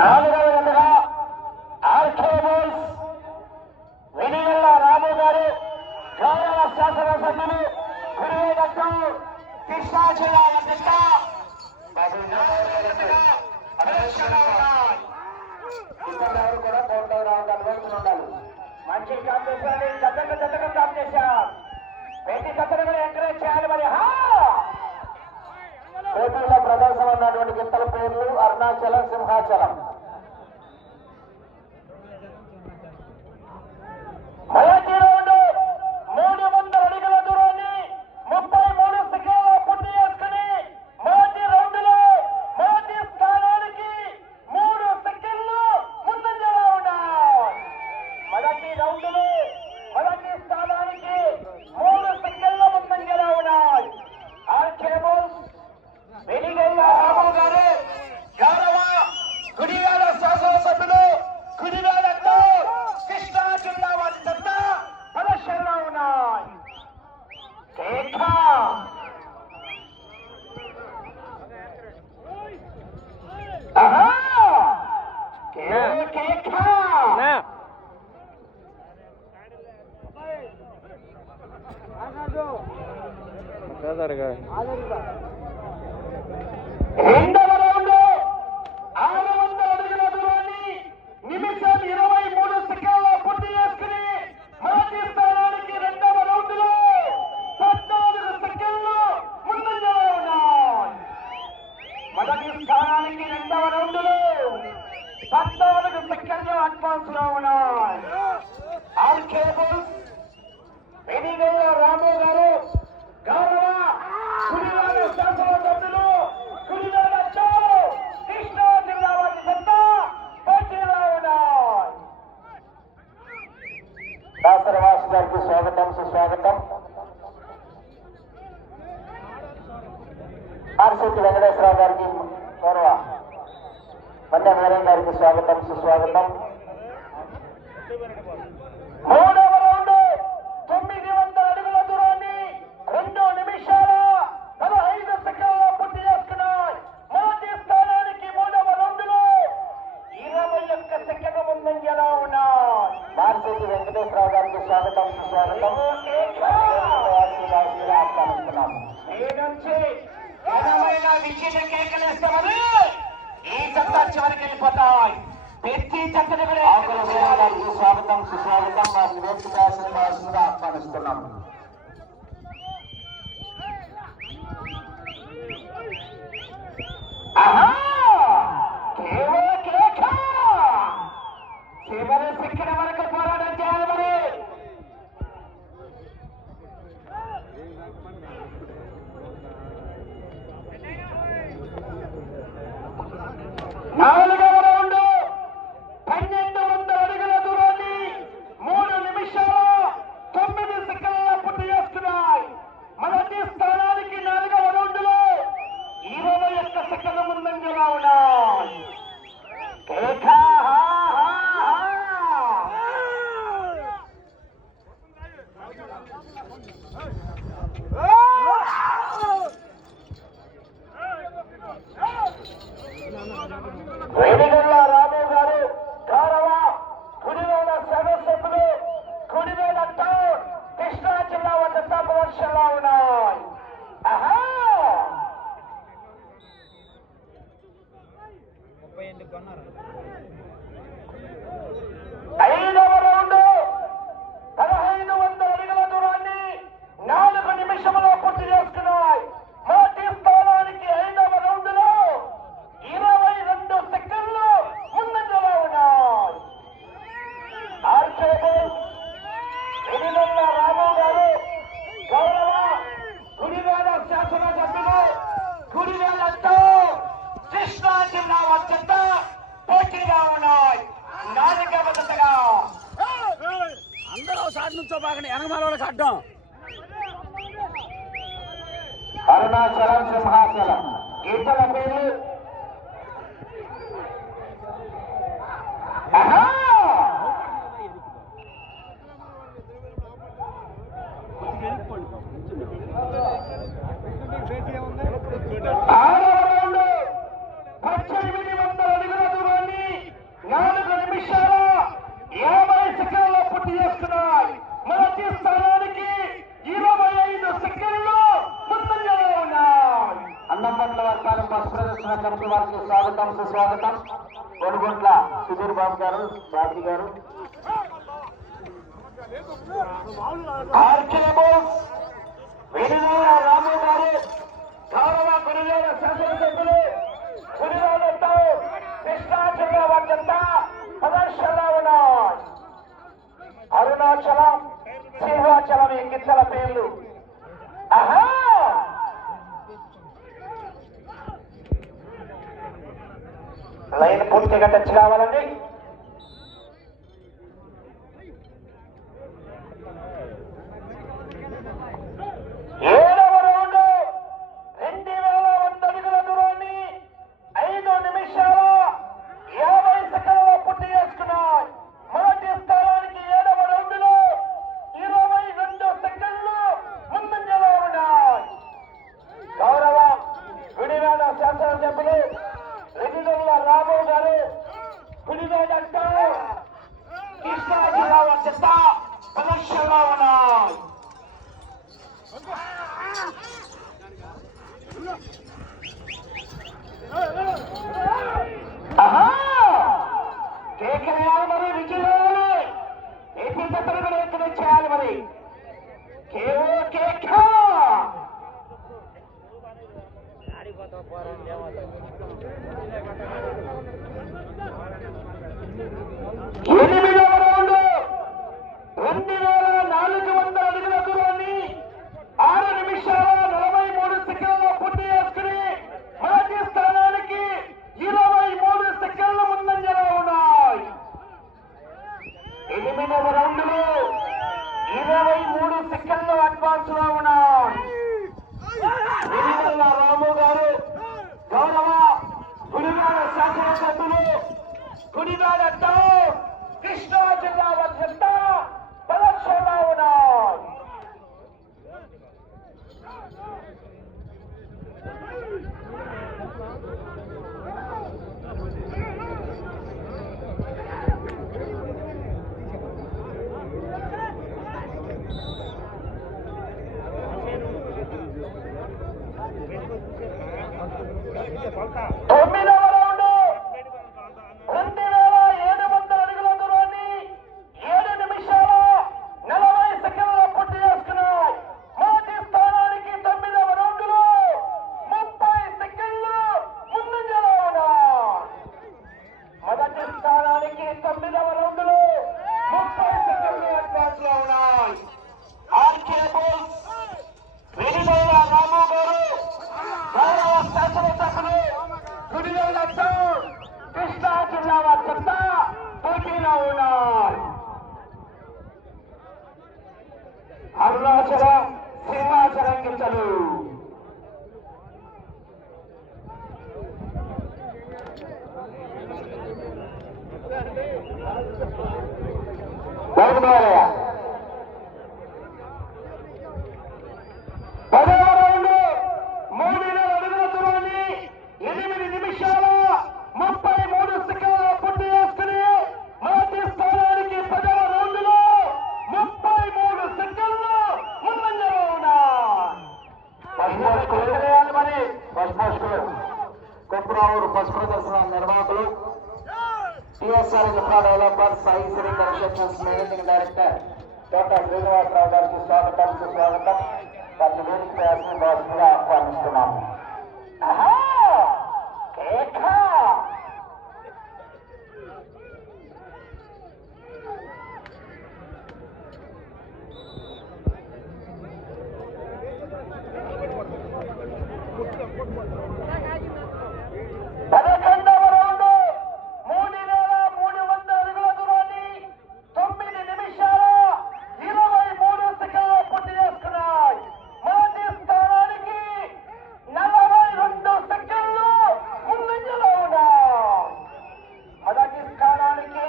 నాలుగవ జతగా ఆర్కే బోల్స్ వెనిగల్ల రాము గారు గౌరవ శాసనసభ్యులు కురివేదట్టు కృష్ణా జిల్లా అధ్యక్ష కూడా కోర్టు రావడానికి ఉండాలి. మంచి కాంపిటీషన్, జతకు కాంపిటీషన్, ప్రతి జతను కూడా ఎంకరేజ్ చేయాలి. మరి పోటీలో ప్రదర్శన ఉన్నటువంటి గిత్తల పేర్లు అరుణాచలం, సింహాచలం. మొదటి రౌండ్ 300 అడుగుల దూరాన్ని 33 సెకండ్ల పూర్తి చేసుకుని మొదటి రౌండ్ లో మొదటి స్థానానికి 3 సెకండ్లు ముందంజలో ఉన్నాయి. మొదటి రౌండ్ లో మొదటి స్థానానికి 3 సెకండ్ల ముందంజలో ఉన్నాయి. ఆర్కే బోల్స్ వెనిగల్ల రాము గారు గౌరవ గుడివాడ శాసనసభ్యులు గుడివాడతో కృష్ణా జిల్లా వారి చెత్త ప్రదర్శనలో ఉన్నాయి. రెండవ రౌండ్ 600 అడుగుల దూరాన్ని నిమిషం 23 సెకండ్ల పూర్తి చేసుకుని మొదటి స్థానానికి రెండవ రౌండ్ లో 14 సెకండ్లు ముందంజలో ఉన్నాయి. మొదటి స్థానానికి రెండవ రౌండ్ లో 14 సెకండ్లు అడ్వాన్స్ లో ఉన్నాయి. ఆర్కే బోల్స్ వెనిగల్ల రాము గారు గౌరవ గుడివాడ శాసనసభ్యులు గుడివాడతో కృష్ణా జిల్లా వారి చెత్త పోటీలో ఉన్నాయి. దాసరవాసు గారికి స్వాగతం, సుస్వాగతం. ఆర్సిటి వెంకటేశ్వరరావు గారికి గౌరవ మన్య వీరయ్య గారికి స్వాగతం, సుస్వాగతం. మూడవ రౌండ్ 900 అడుగుల దూరాన్ని 2 నిమిషాల 15 సెకండ్ల పూర్తి చేసుకున్నాయి. మొదటి స్థానానికి మూడవ రౌండ్ లో 21 సెకండ్ల ముందంజలో ఉన్నాయి. ఆర్సిటి వెంకటేశ్వరరావు గారికి స్వాగతం, సుస్వాగతం. విజయ కేకలేస్తామని ఈ జత చివరికి వెళ్ళిపోతాయి. ప్రతి జతను స్వాగతం, సుస్వాగతం. వారిని వేదిక ఆశీర్వాదంగా ఆహ్వానిస్తున్నాం. చివరి సెకండ్ వరకు పోరాటం చేయాలి. మరి నాలుగవ రౌండ్ 1200 అడుగుల దూరాన్ని 3 నిమిషాల 9 సెకండ్ల పూర్తి చేస్తున్నాయి. మొదటి స్థానానికి 4వ రౌండ్ లో 21 సెకండ్ల ముందంజలో ఉన్నాయి. వెనిగల్ల రాము గారు గౌరవ గుడివాడ శాసనసభ్యులు గుడివాడతో కృష్ణా జిల్లా వద్ద ప్రదర్శనలో ఉన్నాయి. ఐదవ రౌండ్ 1500 అడుగుల దూరాన్ని 4 నిమిషంలో పూర్తి చేసుకున్నాయి. మొదటి స్థానానికి 5వ రౌండ్ లో 22 సెకండ్లు ముందంజలో ఉన్నాయి. ఆర్కే బోల్స్ వెనిగల్ల రాము గారు గౌరవ గుడివాడ శాసనసభ్యులు గుడివాడతో కృష్ణా జిల్లా వద్ద పోటీగా ఉన్నాయి. 4వ జతగా అందరూ సాటి నుంచో బాగా వెనకమాల కట్టం. అరుణాచలం, సింహాచలం. గీతల పేరు ఆరవ రౌండ్ 1800 అడుగుల దూరాన్ని వచ్చిన కమిటీ వారికి స్వాగతం సుస్వాగతం. కొనుగోట్ల సుధీర్ బాబు గారు, బాబీ గారు, రాము గారు, గౌరవ గురుదేవ శాసనసభ్యులు గురుదేవులతో కృష్ణా జిల్లా వార్తంతా ప్రదర్శనలో ఉన్నాయి. అరుణాచలం, సింహాచలం ఈ గిత్తల పేర్లు. ఆహా, లైన్ పూర్తిగా టచ్ కావాలండి. ఏడవ రౌండ్ 2100 అడుగుల దూరాన్ని 5 నిమిషాల 50 సెకండ్లలో పూర్తి చేసుకున్నాయి. మొదటి స్థానానికి 7వ రౌండ్ లో 22 సెకండ్లు ముందంజలో ఉన్నాయి. గౌరవ గుడివాడ శాసనసభ్యులు రెడ్డిగొల్ల రాము గారు, గుడివాడ కృష్ణా జిల్లా చెత్త ప్రదర్శనలో ఉన్నాయి. కేకలేయాలి మరి, విజయాలి, ఏపీ తప్పని కూడా ఎక్కడ చేయాలి మరి. కేవో కేక 8వ రౌండ్ 2400 అడుగుల దూరాన్ని 6 నిమిషాల 43 సెకండ్లలో పూర్తి చేసుకుని మొదటి స్థానానికి 23 సెకండ్ల ముందంజలో ఉన్నాయి. 8వ రౌండ్ లో 23 సెకండ్లు అడ్వాన్స్ లో ఉన్నాయి. రాము గారు, గౌరవ గుడివాడ శాసనసభ్యులు గుడివాడ కృష్ణా జిల్లా వద్ద ప్రదర్శనలో ఉన్నాయి. తొమ్మిదవ రౌండ్ 2700 అడుగుల దూరాన్ని 7 నిమిషాల 40 సెకండ్లలో పూర్తి చేసుకున్నాయి. మొదటి స్థానానికి 9వ రౌండ్ లో 30 సెకండ్లు ముందంజలో ఉన్నాయి. మొదటి స్థానానికి 9వ రౌండ్ లో 30 సెకండ్లు అడ్వాన్స్ లో ఉన్నాయి. ఆర్కే బోల్స్ వెలిగొల్ల రాము గారు, గౌరవ శాసనసభ్యులు గుడివాడ కృష్ణా జిల్లా వద్ద పోటీలో ఉన్నారు. అరుణాచలం, సింహాచలం గిత్తలు. బాగున్నారయ్యా. 10వ రౌండ్ 300 అడుగుల దూరాన్ని 8 నిమిషాల 33 సెకండ్లలో పూర్తి చేసుకుని మొదటి స్థానానికి 10వ రౌండ్ లో 33 సెకండ్లు ముందంజలో ఉన్నాయి. మరి కొప్పురావురు పశు ప్రదర్శన నిర్వాహకులు, TSR infra developer, Sai Sri constructions managing director doctor Srinivasarao గారికి స్వాగతం సుస్వాగతం. వారి వేదిక బాస్గా ఆహ్వానిస్తున్నాము. పదకొండవ రౌండ్ 3300 అడుగుల దూరాన్ని 9 నిమిషాల 23 సెకండ్లు పూర్తి చేసుకున్నాయి. మొదటి స్థానానికి 42 సెకండ్లు ముందంజలో ఉన్నాయి. మొదటి స్థానానికి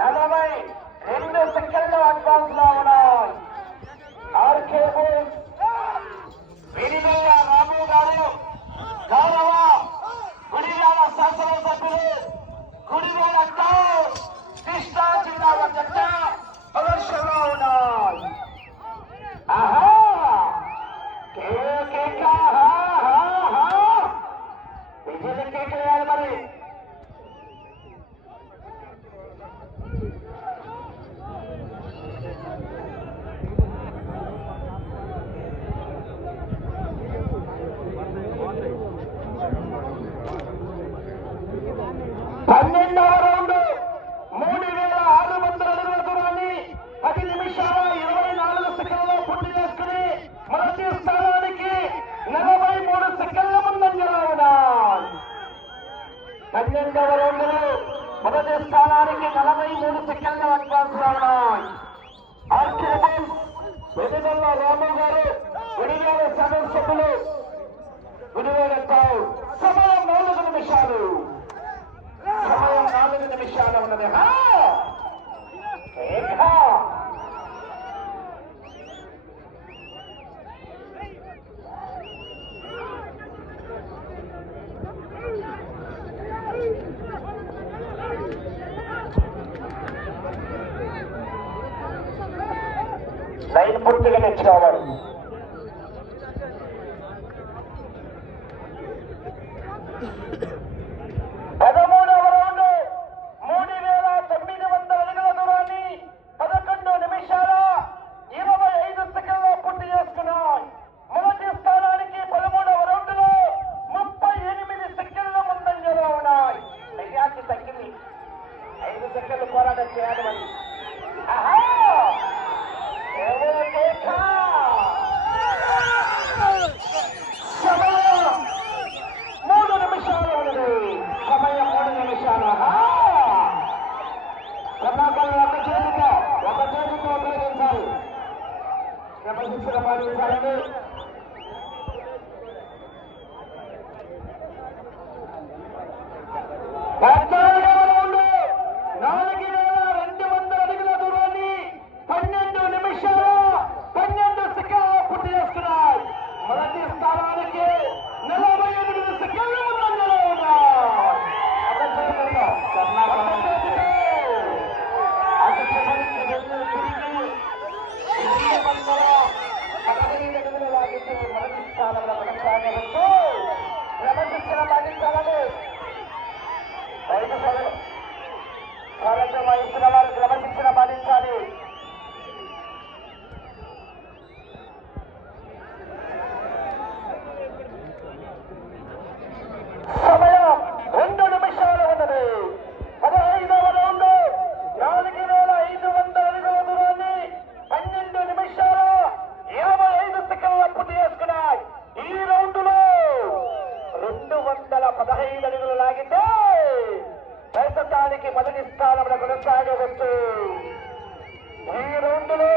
42 సెకండ్లు అడ్వాన్స్ లో ఉన్నాయి. ఆర్కే బోల్స్ వెలిగొల్ల రాము గారు, గౌరవ 12వ రౌండ్లో మొదటి స్థానానికి 43 సెకండ్ల అడ్వాన్స్ లో ఉన్నాయి. వెనుగల్ల రాము గారు, గుడివాడ సభ్యులు, గుడివాడ సమయం 4 నిమిషాలు. సమయం 4 నిమిషాలు ఉన్నది. లైన్ పూర్తిగా తెచ్చుకోవాలి. క్రమశిక్షణ పాటించాలి. సమయం 2 నిమిషాలు ఉన్నది. 15వ రౌండ్ 4,500 అడుగుల దూరాన్ని 12 నిమిషాల 25 సెకండ్ల పూర్తి చేసుకున్నాయి. ఈ రౌండ్ లో 215 అడుగులు లాగితే ప్రస్తుతానికి మొదటి స్థానంలో కొనసాగవచ్చు. ఈ రౌండ్ లో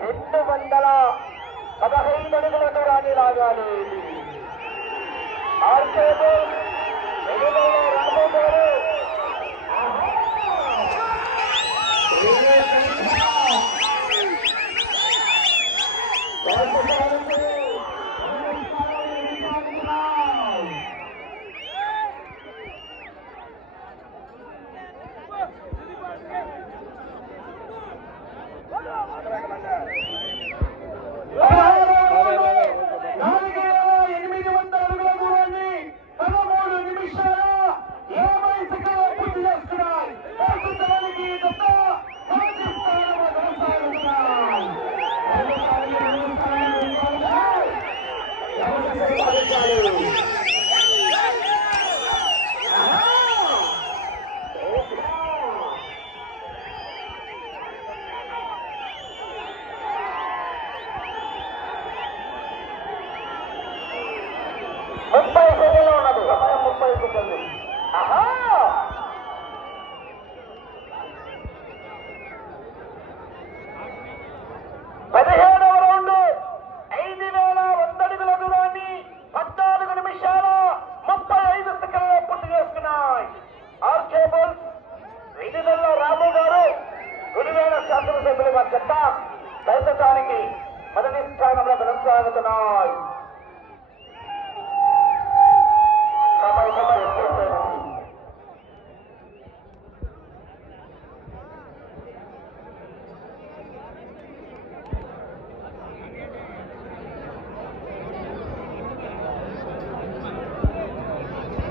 215 అడుగుల దూరాన్ని లాగాలి. ఆర్కేబుల్ రాము గారు